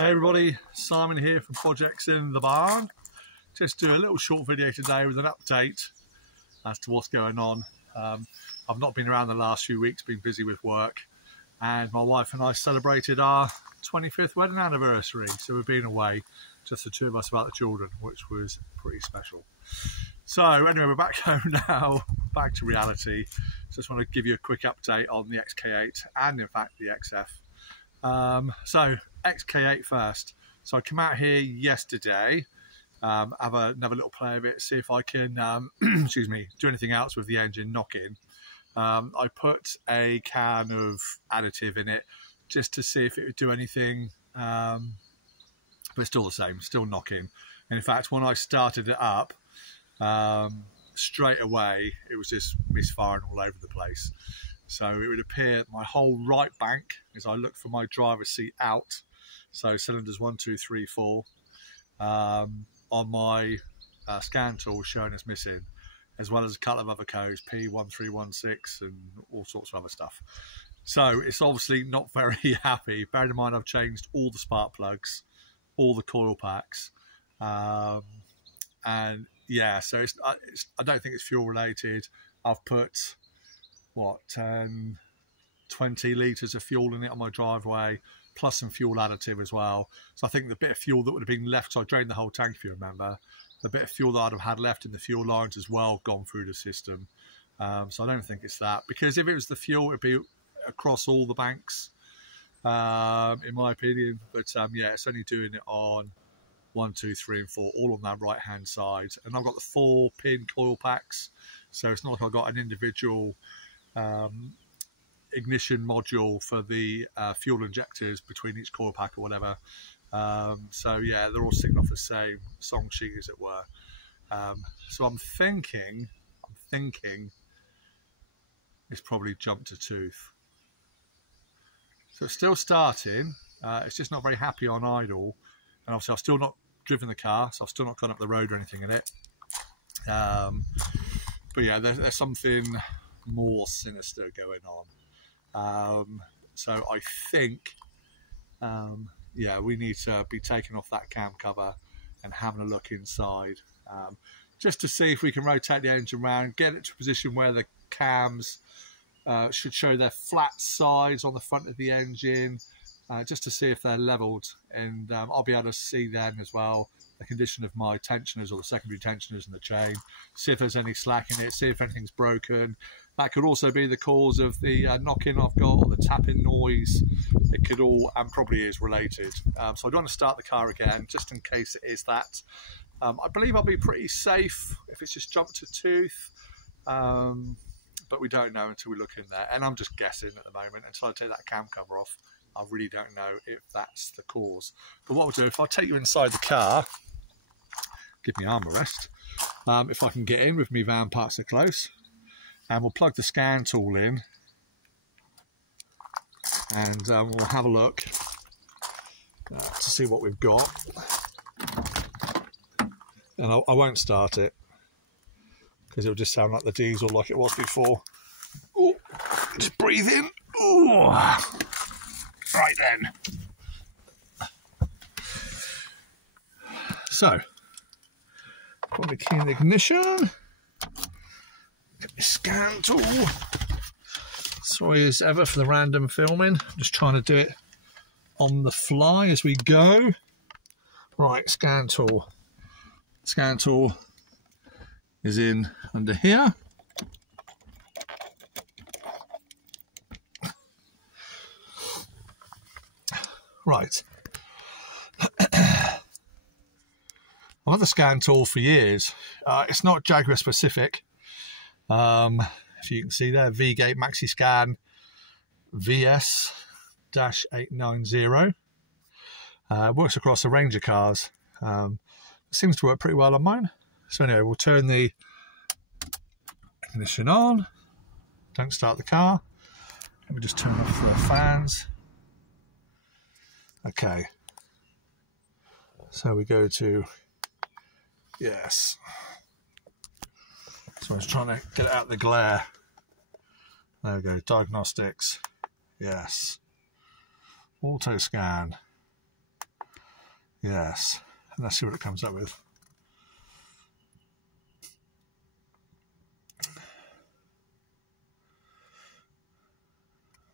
Hey everybody, Simon here from Projects in the Barn. Just do a little short video today with an update as to what's going on. I've not been around the last few weeks, been busy with work, and my wife and I celebrated our 25th wedding anniversary. So we've been away, just the two of us without the children, which was pretty special. So anyway, we're back home now, back to reality. Just want to give you a quick update on the XK8 and in fact the XF. So XK8 first. So I come out here yesterday, have another little play of it, see if I can, excuse me, do anything else with the engine knocking. I put a can of additive in it just to see if it would do anything, but it's still the same, still knocking. And in fact, when I started it up, straight away, it was just misfiring all over the place. So it would appear my whole right bank, as I look for my driver's seat out, so cylinders 1, 2, 3, 4, on my scan tool showing as missing, as well as a couple of other codes, P1316 and all sorts of other stuff. So it's obviously not very happy. Bear in mind I've changed all the spark plugs, all the coil packs, and yeah, so I don't think it's fuel related. I've put what 20 litres of fuel in it on my driveway, plus some fuel additive as well. So I think the bit of fuel that would have been left, so I drained the whole tank if you remember, the bit of fuel that I'd have had left in the fuel lines as well gone through the system. So I don't think it's that, because if it was the fuel, it'd be across all the banks, in my opinion. But yeah, it's only doing it on 1, 2, 3 and 4, all on that right hand side. And I've got the 4-pin coil packs, so it's not like I've got an individual ignition module for the fuel injectors between each coil pack or whatever. So yeah, they're all sitting off the same song sheet, as it were. So I'm thinking it's probably jumped a tooth. So it's still starting, it's just not very happy on idle, and obviously I've still not driven the car, so I've still not gone up the road or anything in it. But yeah, there's something more sinister going on. So I think, yeah, we need to be taking off that cam cover and having a look inside, just to see if we can rotate the engine around, get it to a position where the cams should show their flat sides on the front of the engine, just to see if they're leveled, and I'll be able to see then as well the condition of my tensioners or the secondary tensioners in the chain, see if there's any slack in it, see if anything's broken. That could also be the cause of the knocking I've got, or the tapping noise. It could all, and probably is, related. So I don't want to start the car again, just in case it is that. I believe I'll be pretty safe if it's just jumped a tooth, but we don't know until we look in there. And I'm just guessing at the moment. Until I take that cam cover off, I really don't know if that's the cause. But what we'll do, if I take you inside the car, give me arm a rest, if I can get in with me van parts are close, and we'll plug the scan tool in, and we'll have a look to see what we've got. And I won't start it, because it'll just sound like the diesel like it was before. Ooh, just breathe in. Ooh. Right then. So, put the key in the ignition. Get my scan tool. Sorry as ever for the random filming. I'm just trying to do it on the fly as we go. Right, scan tool. Scan tool is in under here. Right. I've had the scan tool for years. It's not Jaguar specific. If you can see there, V-Gate Maxi Scan VS-890. Works across a range of cars. It seems to work pretty well on mine. So anyway, we'll turn the ignition on. Don't start the car. Let me just turn off the fans. Okay. So we go to yes. So I was trying to get it out of the glare. There we go, diagnostics. Yes. Auto scan. Yes, let's see what it comes up with.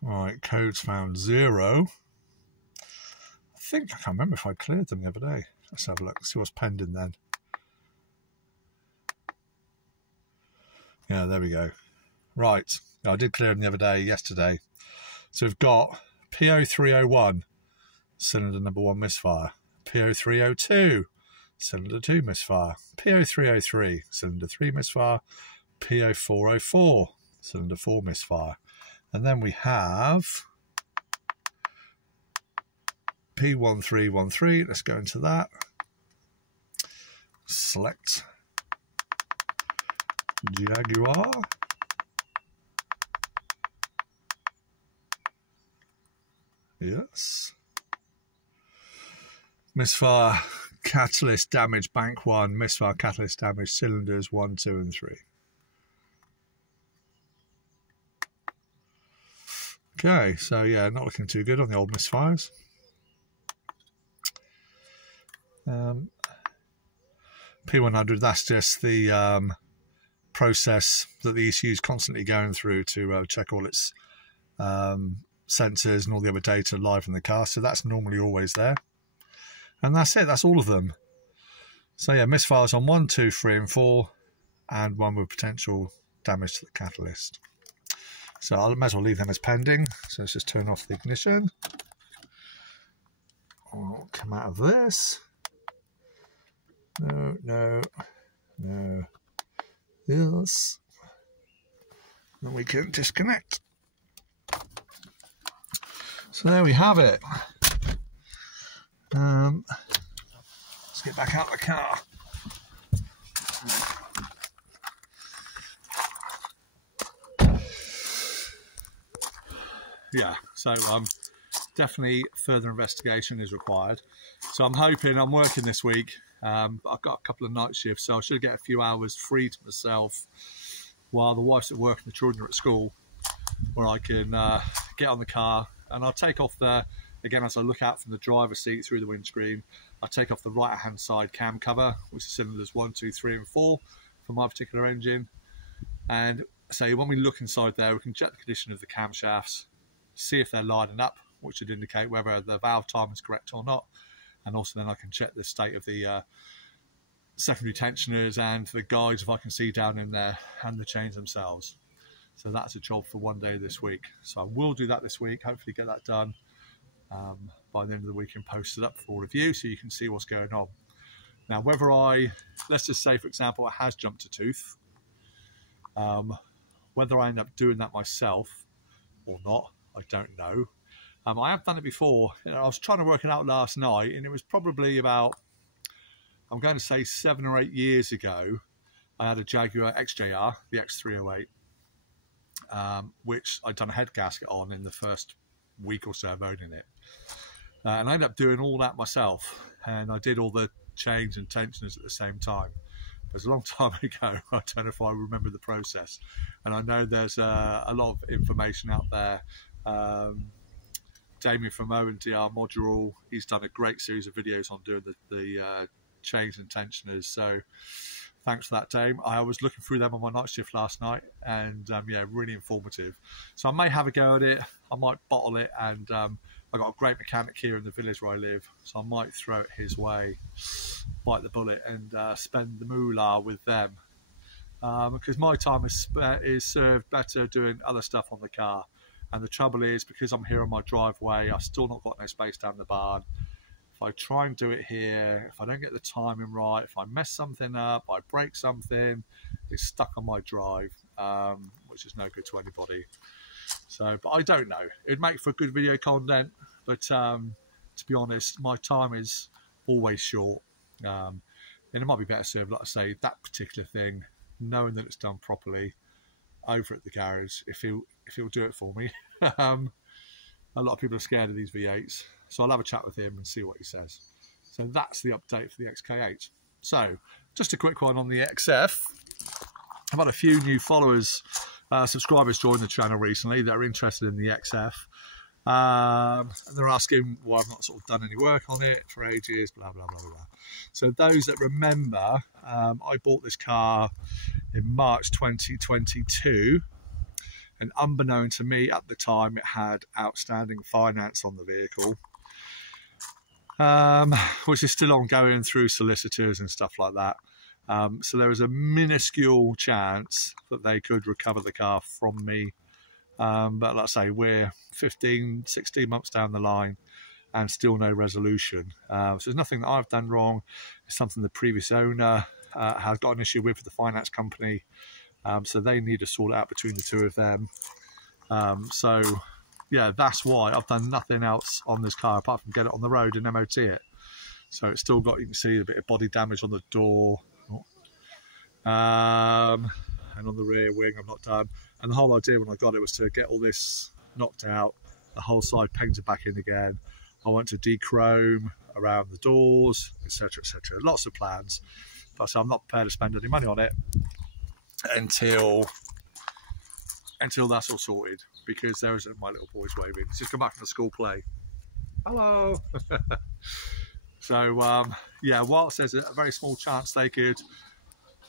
Right, codes found 0. I think, I can't remember if I cleared them the other day. Let's have a look, see what's pending then. Yeah, there we go. Right, I did clear them the other day, yesterday. So we've got PO301, cylinder number 1 misfire. PO302, cylinder 2 misfire. PO303, cylinder 3 misfire. PO404, cylinder 4 misfire. And then we have P1313, let's go into that. Select Jaguar. Yes. Misfire catalyst damage, bank 1, misfire catalyst damage, cylinders 1, 2 and 3. Okay, so yeah, not looking too good on the old misfires. P100, that's just the process that the ECU is constantly going through to check all its sensors and all the other data live in the car. So that's normally always there. And that's it, that's all of them. So yeah, misfires on 1, 2, 3 and 4, and one with potential damage to the catalyst. So I might as well leave them as pending. So let's just turn off the ignition. I'll come out of this. No, no, no. Yes. Then we can disconnect. So there we have it. Let's get back out of the car. Yeah, so definitely further investigation is required. So I'm hoping, I'm working this week. I've got a couple of night shifts, so I should get a few hours free to myself while the wife's at work and the children are at school, where I can get on the car and I'll take off the, again, as I look out from the driver's seat through the windscreen, I'll take off the right hand side cam cover, which is cylinders 1, 2, 3 and 4 for my particular engine. And say when we look inside there, we can check the condition of the camshafts, see if they're lining up, which would indicate whether the valve time is correct or not. And also then I can check the state of the secondary tensioners and the guides if I can see down in there, and the chains themselves. So that's a job for one day this week. So I will do that this week, hopefully get that done by the end of the week and post it up for review so you can see what's going on. Now whether let's just say for example it has jumped a tooth, whether I end up doing that myself or not, I don't know. I have done it before. I was trying to work it out last night, and it was probably about, I'm going to say 7 or 8 years ago, I had a Jaguar XKR, the X308, which I'd done a head gasket on in the first week or so of owning it. And I ended up doing all that myself, and I did all the chains and tensioners at the same time. It was a long time ago. I don't know if I remember the process. And I know there's a lot of information out there. Damien from O&DR Module, he's done a great series of videos on doing the chains and tensioners. So thanks for that, Dame. I was looking through them on my night shift last night, and yeah, really informative. So I may have a go at it. I might bottle it, and I've got a great mechanic here in the village where I live, so I might throw it his way, bite the bullet, and spend the moolah with them. Because my time is served better doing other stuff on the car. And the trouble is, because I'm here on my driveway, I've still not got no space down the barn. If I try and do it here, if I don't get the timing right, if I mess something up, I break something, it's stuck on my drive, which is no good to anybody. So, but I don't know. It'd make for good video content, but to be honest, my time is always short. And it might be better served, like I say, that particular thing, knowing that it's done properly, over at the garage, if he'll do it for me. A lot of people are scared of these V8s, so I'll have a chat with him and see what he says. So that's the update for the XK8. So just a quick one on the XF. I've had a few new followers, subscribers join the channel recently that are interested in the XF. And they're asking why I've not sort of done any work on it for ages, blah, blah, blah, blah. So those that remember, I bought this car in March 2022, and unbeknown to me at the time, it had outstanding finance on the vehicle, which is still ongoing through solicitors and stuff like that. So there was a minuscule chance that they could recover the car from me. But like I say, we're 15, 16 months down the line and still no resolution. So there's nothing that I've done wrong. It's something the previous owner has got an issue with the finance company. So they need to sort it out between the two of them. So yeah, that's why I've done nothing else on this car apart from get it on the road and MOT it. So it's still got, you can see a bit of body damage on the door. And on the rear wing I've not done. And the whole idea when I got it was to get all this knocked out, the whole side painted back in again. I want to dechrome around the doors, etc, etc. Lots of plans, but so I'm not prepared to spend any money on it until that's all sorted, because there isn't my little boy's waving. He's just come back from the school play. Hello. So yeah, whilst there's a very small chance they could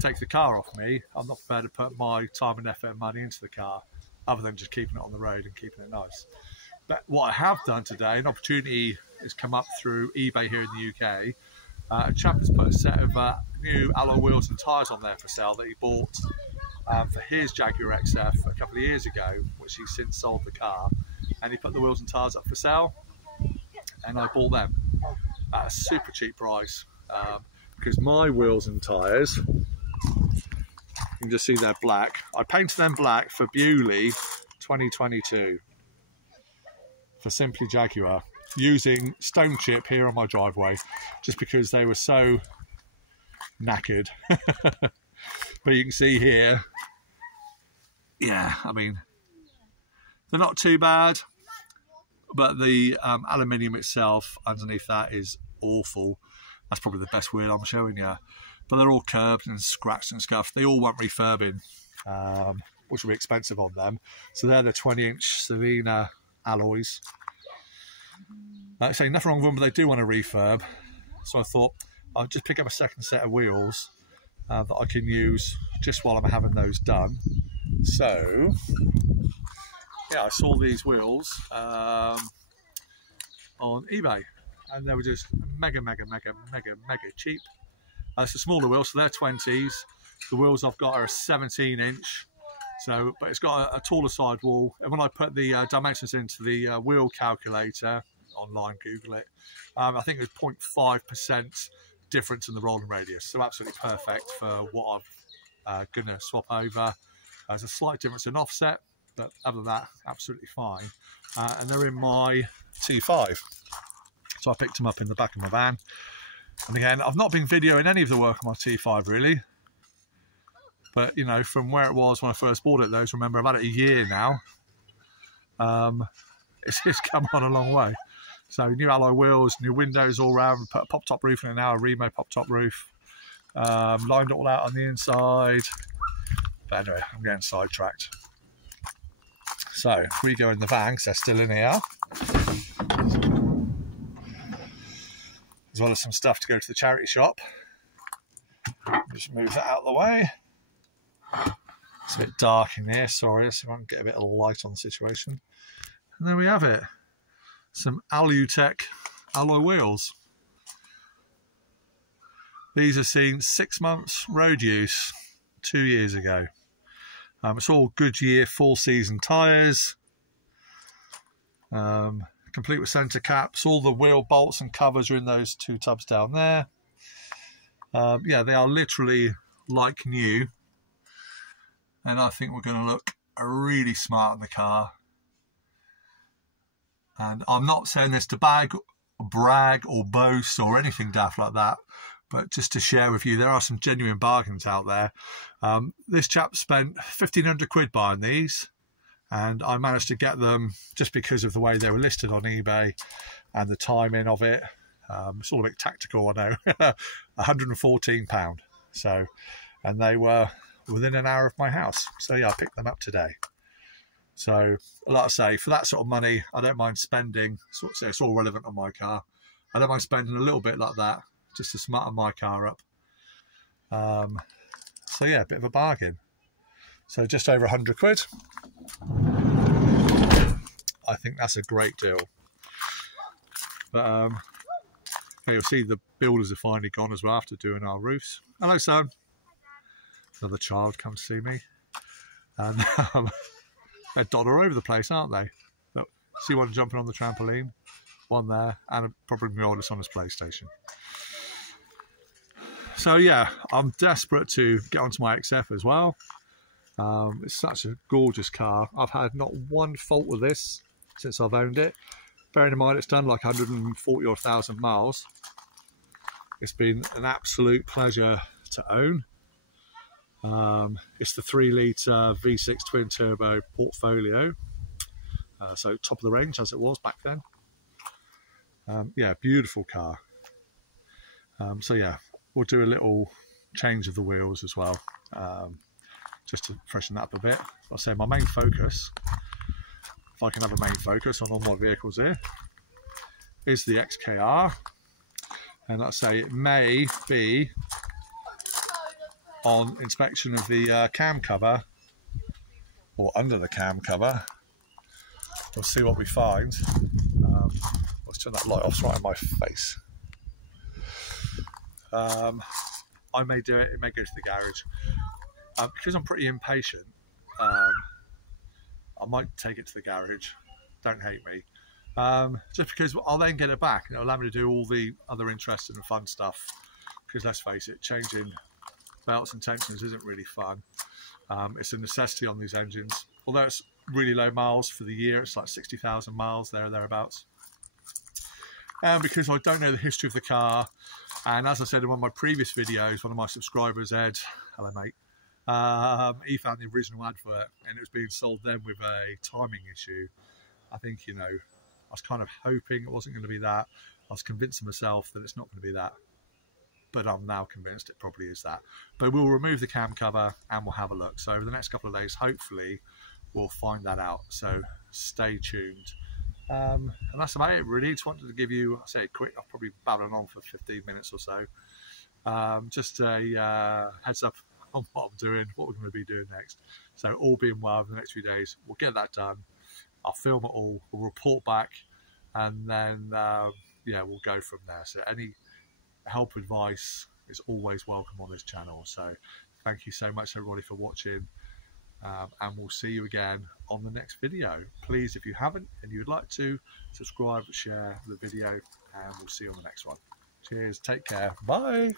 take the car off me, I'm not prepared to put my time and effort and money into the car, other than just keeping it on the road and keeping it nice. But what I have done today, an opportunity has come up through eBay here in the UK. A chap has put a set of new alloy wheels and tyres on there for sale that he bought for his Jaguar XKR a couple of years ago, which he's since sold the car, and he put the wheels and tyres up for sale, and I bought them at a super cheap price, because my wheels and tyres, you can just see they're black. I painted them black for Bewley 2022 for Simply Jaguar, using stone chip here on my driveway, just because they were so knackered. But you can see here, yeah, I mean, they're not too bad, but the aluminium itself underneath that is awful. That's probably the best wheel I'm showing you. But they're all curved and scratched and scuffed. They all want refurbing, which will be expensive on them. So they're the 20-inch Savina alloys. Like I say, nothing wrong with them, but they do want a refurb. So I thought I'll just pick up a second set of wheels that I can use just while I'm having those done. So yeah, I saw these wheels on eBay, and they were just mega cheap. It's a smaller wheel, so they're 20s. The wheels I've got are a 17-inch, so but it's got a taller sidewall. And when I put the dimensions into the wheel calculator online, Google it, I think it was 0.5% difference in the rolling radius, so absolutely perfect for what I'm gonna swap over. There's a slight difference in offset, but other than that, absolutely fine. And they're in my T5, so I picked them up in the back of my van. And again, I've not been videoing any of the work on my T5 really, but you know, from where it was when I first bought it, those, remember, I've had it a year now. It's come on a long way. So new alloy wheels, new windows all round, put a pop top roof in it now, a Remo pop top roof, lined it all out on the inside. But anyway, I'm getting sidetracked. So if we go in the van, because they're still in here, as well as some stuff to go to the charity shop. Just move that out of the way. It's a bit dark in here, sorry, let's see if I can get a bit of light on the situation. And there we have it. Some Alutech alloy wheels. These have seen 6 months road use 2 years ago. It's all Goodyear full season tyres. Complete with centre caps. All the wheel bolts and covers are in those two tubs down there. Yeah, they are literally like new. And I think we're going to look really smart in the car. And I'm not saying this to brag or boast or anything daft like that, but just to share with you, there are some genuine bargains out there. This chap spent 1,500 quid buying these, and I managed to get them just because of the way they were listed on eBay and the timing of it. It's all a bit tactical, I know. £114. So, and they were within an hour of my house. So yeah, I picked them up today. So, like I say, for that sort of money, I don't mind spending. It's all relevant on my car. I don't mind spending a little bit like that just to smarten my car up. So yeah, a bit of a bargain. So just over 100 quid. I think that's a great deal. But you'll see the builders are finally gone as well after doing our roofs. Hello, son. Another child come see me. And they're dotted all over the place, aren't they? Look, see one jumping on the trampoline, one there, and probably my oldest on his PlayStation. So yeah, I'm desperate to get onto my XF as well. It's such a gorgeous car. I've had not one fault with this since I've owned it. Bearing in mind it's done like 140 or 1,000 miles. It's been an absolute pleasure to own. It's the 3-litre V6 twin turbo portfolio. So top of the range as it was back then. Yeah, beautiful car. So yeah, we'll do a little change of the wheels as well, just to freshen that up a bit. I'll say my main focus, if I can have a main focus on all my vehicles here, is the XKR. And like I say, it may be on inspection of the cam cover, or under the cam cover. We'll see what we find. Let's turn that light off, it's right in my face. I may do it, it may go to the garage. Because I'm pretty impatient, I might take it to the garage. Don't hate me. Just because I'll then get it back and it'll allow me to do all the other interesting and fun stuff. Because let's face it, changing belts and tensioners isn't really fun. It's a necessity on these engines. Although it's really low miles for the year, it's like 60,000 miles there or thereabouts. And because I don't know the history of the car, and as I said in one of my previous videos, one of my subscribers, Ed, hello mate, he found the original advert and it was being sold then with a timing issue. I think, you know, I was kind of hoping it wasn't going to be that. I was convincing myself that it's not going to be that. But I'm now convinced it probably is that. But we'll remove the cam cover and we'll have a look. So over the next couple of days, hopefully, we'll find that out. So stay tuned. And that's about it really. Just wanted to give you, I say a quick, I've probably babbling on for 15 minutes or so. Just a heads up on what I'm doing, what we're going to be doing next. So all being well in the next few days, we'll get that done. I'll film it all, we'll report back, and then yeah, we'll go from there. So any help, advice is always welcome on this channel. So thank you so much everybody for watching, and we'll see you again on the next video. Please, if you haven't and you would like to, subscribe, share the video, and we'll see you on the next one. Cheers, take care, bye.